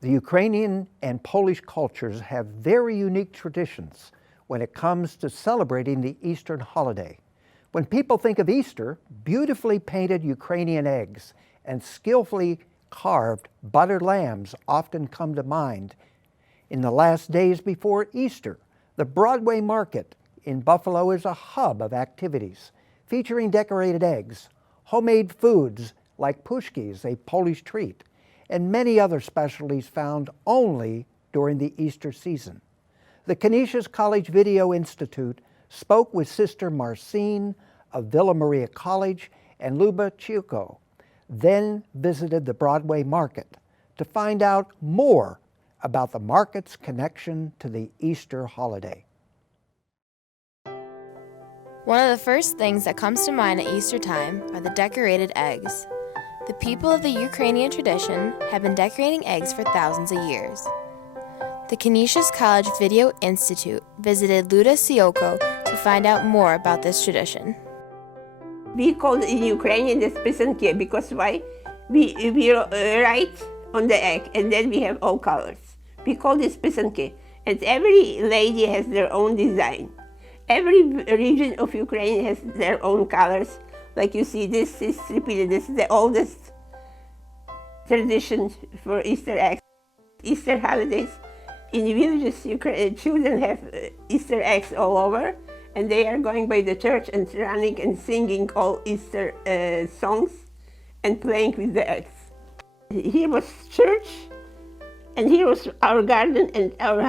The Ukrainian and Polish cultures have very unique traditions when it comes to celebrating the Easter holiday. When people think of Easter, beautifully painted Ukrainian eggs and skillfully carved buttered lambs often come to mind. In the last days before Easter, the Broadway Market in Buffalo is a hub of activities featuring decorated eggs, homemade foods like paczkis, a Polish treat, and many other specialties found only during the Easter season. The Canisius College Video Institute spoke with Sister Marcine of Villa Maria College and Luba, Ciolko, then visited the Broadway Market to find out more about the market's connection to the Easter holiday. One of the first things that comes to mind at Easter time are the decorated eggs. The people of the Ukrainian tradition have been decorating eggs for thousands of years. The Canisius College Video Institute visited Luba, Ciolko to find out more about this tradition. We call it in Ukrainian the spisanki because why? We write on the egg and then we have all colors. We call it spisanki, and every lady has their own design. Every region of Ukraine has their own colors. Like you see, this is repeated. This is the oldest tradition for Easter eggs. Easter holidays in villages, children have Easter eggs all over, and they are going by the church and running and singing all Easter songs and playing with the eggs. Here was church, and here was our garden and our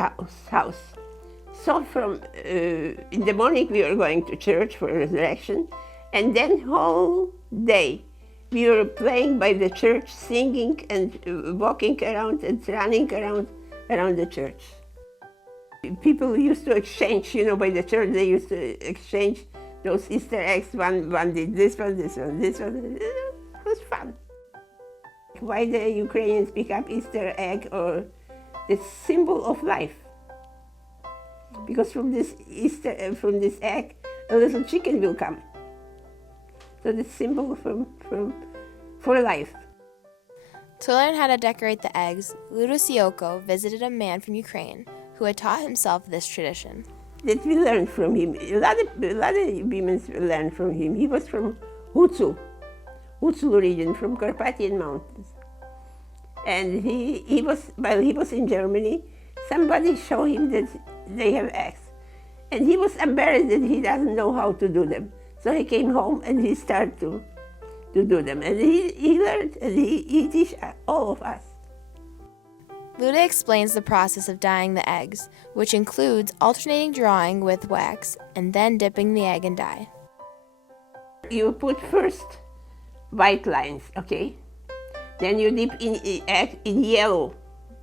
house. So from in the morning we were going to church for resurrection, and then whole day we were playing by the church, singing and walking around and running around the church. People used to exchange, by the church they used to exchange those Easter eggs. One did this one, this one, this one. It was fun. Why the Ukrainians pick up Easter egg or the symbol of life? Because from this egg, a little chicken will come. So the symbol for life. To learn how to decorate the eggs, Luba Ciolko visited a man from Ukraine who had taught himself this tradition. That we learned from him. A lot of women learned from him. He was from Hutsu region, from Carpathian Mountains. And while he was in Germany, somebody showed him that they have eggs. And he was embarrassed that he doesn't know how to do them. So he came home and he started to do them. And he learned, and he teach all of us. Luba explains the process of dyeing the eggs, which includes alternating drawing with wax and then dipping the egg in dye. You put first white lines, okay? Then you dip in egg in yellow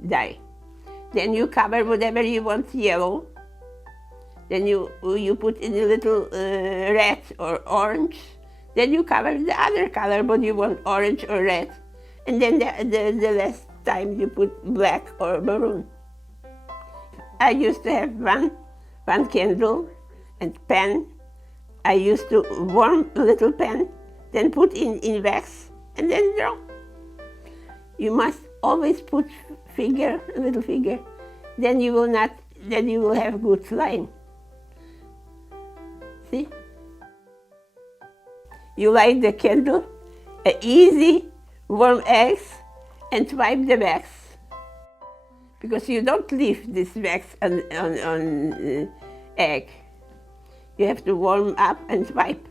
dye. Then you cover whatever you want yellow. Then you put in a little red or orange. Then you cover the other color, but you want orange or red. And then the last time you put black or maroon. I used to have one candle and pen. I used to warm a little pen, then put in wax, and then draw. You must always put a little figure. Then you will have good line. See? You light the candle, easy, warm eggs, and wipe the wax. Because you don't leave this wax on egg. You have to warm up and wipe.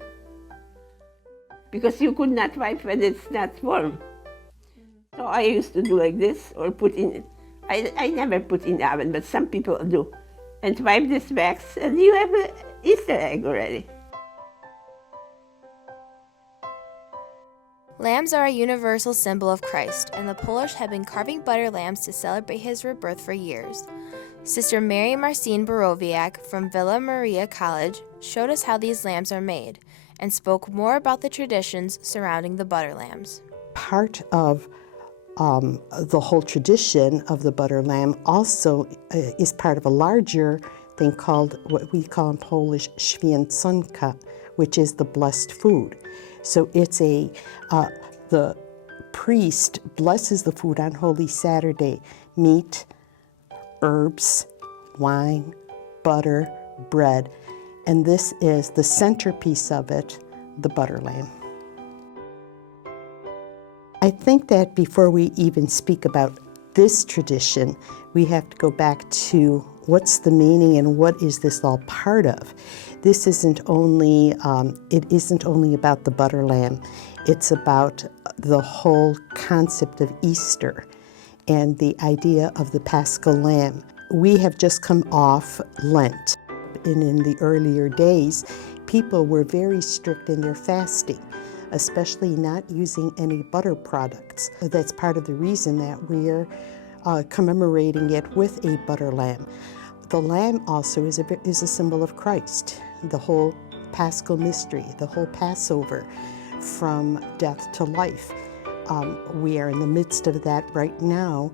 Because you could not wipe when it's not warm. So I used to do like this, or put in, I never put in the oven, but some people do. And wipe this wax, and you have an Easter egg already. Lambs are a universal symbol of Christ, and the Polish have been carving butter lambs to celebrate his rebirth for years. Sister Mary Marcine from Villa Maria College showed us how these lambs are made and spoke more about the traditions surrounding the butter lambs. Part of the whole tradition of the butter lamb also is part of a larger thing called, what we call in Polish, święconka, which is the blessed food. So it's the priest blesses the food on Holy Saturday: meat, herbs, wine, butter, bread, and this is the centerpiece of it, the butter lamb. I think that before we even speak about this tradition, we have to go back to what's the meaning and what is this all part of. This isn't only, it isn't only about the butter lamb, it's about the whole concept of Easter and the idea of the Paschal lamb. We have just come off Lent, and in the earlier days, people were very strict in their fasting, especially not using any butter products. That's part of the reason that we're commemorating it with a butter lamb. The lamb also is a symbol of Christ, the whole Paschal mystery, the whole Passover from death to life. We are in the midst of that right now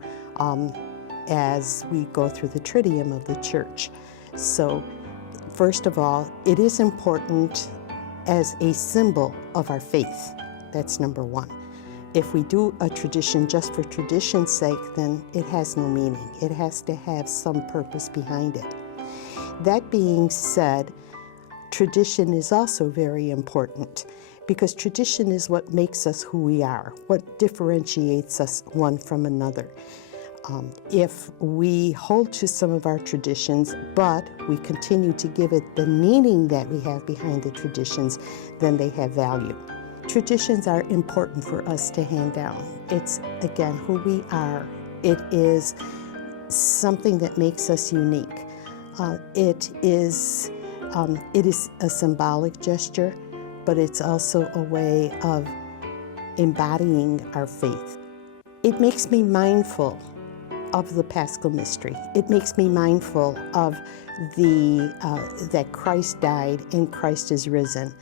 as we go through the Triduum of the Church. So, first of all, it is important as a symbol of our faith. That's number one. If we do a tradition just for tradition's sake, then it has no meaning. It has to have some purpose behind it. That being said, tradition is also very important because tradition is what makes us who we are, what differentiates us one from another. If we hold to some of our traditions, but we continue to give it the meaning that we have behind the traditions, then they have value. Traditions are important for us to hand down. It's, again, who we are. It is something that makes us unique. It is a symbolic gesture, but it's also a way of embodying our faith. It makes me mindful of the Paschal mystery. It makes me mindful of that Christ died and Christ is risen.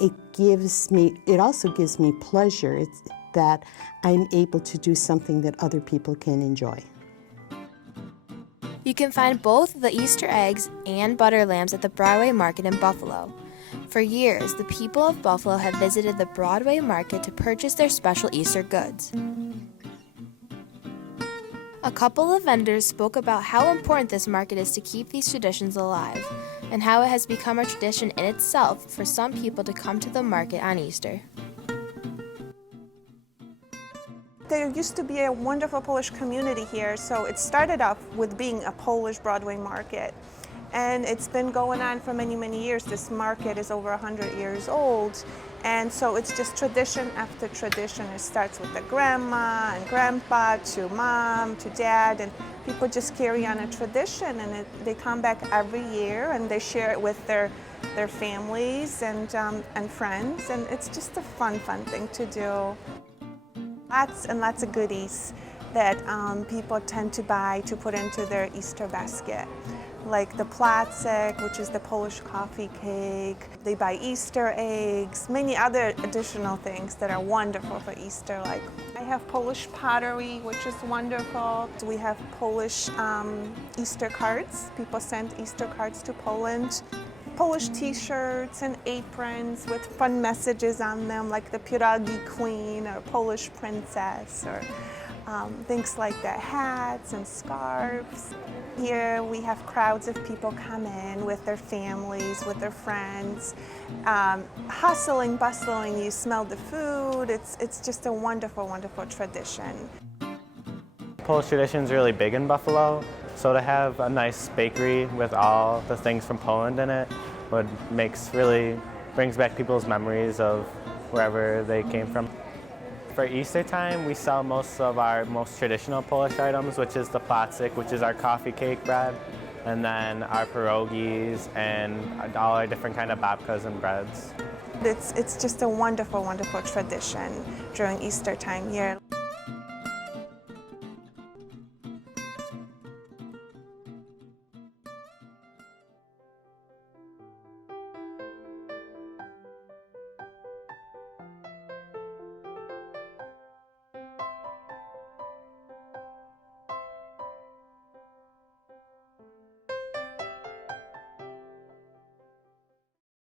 It also gives me pleasure. It's that I'm able to do something that other people can enjoy. You can find both the Easter eggs and butter lambs at the Broadway Market in Buffalo. For years, the people of Buffalo have visited the Broadway Market to purchase their special Easter goods. A couple of vendors spoke about how important this market is to keep these traditions alive, and how it has become a tradition in itself for some people to come to the market on Easter. There used to be a wonderful Polish community here, so it started off with being a Polish Broadway market. And it's been going on for many, many years. This market is over 100 years old. And so it's just tradition after tradition. It starts with the grandma and grandpa to mom to dad, and people just carry on a tradition, and they come back every year and they share it with their families and friends, and it's just a fun thing to do. Lots and lots of goodies that people tend to buy to put into their Easter basket. Like the paczki, which is the Polish coffee cake. They buy Easter eggs, many other additional things that are wonderful for Easter. Like I have Polish pottery, which is wonderful. We have Polish Easter cards. People send Easter cards to Poland. Polish t-shirts and aprons with fun messages on them, like the pierogi queen or Polish princess, or things like that, hats and scarves. Here we have crowds of people come in with their families, with their friends, hustling, bustling. You smell the food. It's just a wonderful, wonderful tradition. Polish tradition is really big in Buffalo, so to have a nice bakery with all the things from Poland in it brings back people's memories of wherever they came from. For Easter time, we sell most of our most traditional Polish items, which is the paczki, which is our coffee cake bread, and then our pierogies and all our different kind of babkas and breads. It's just a wonderful, wonderful tradition during Easter time here.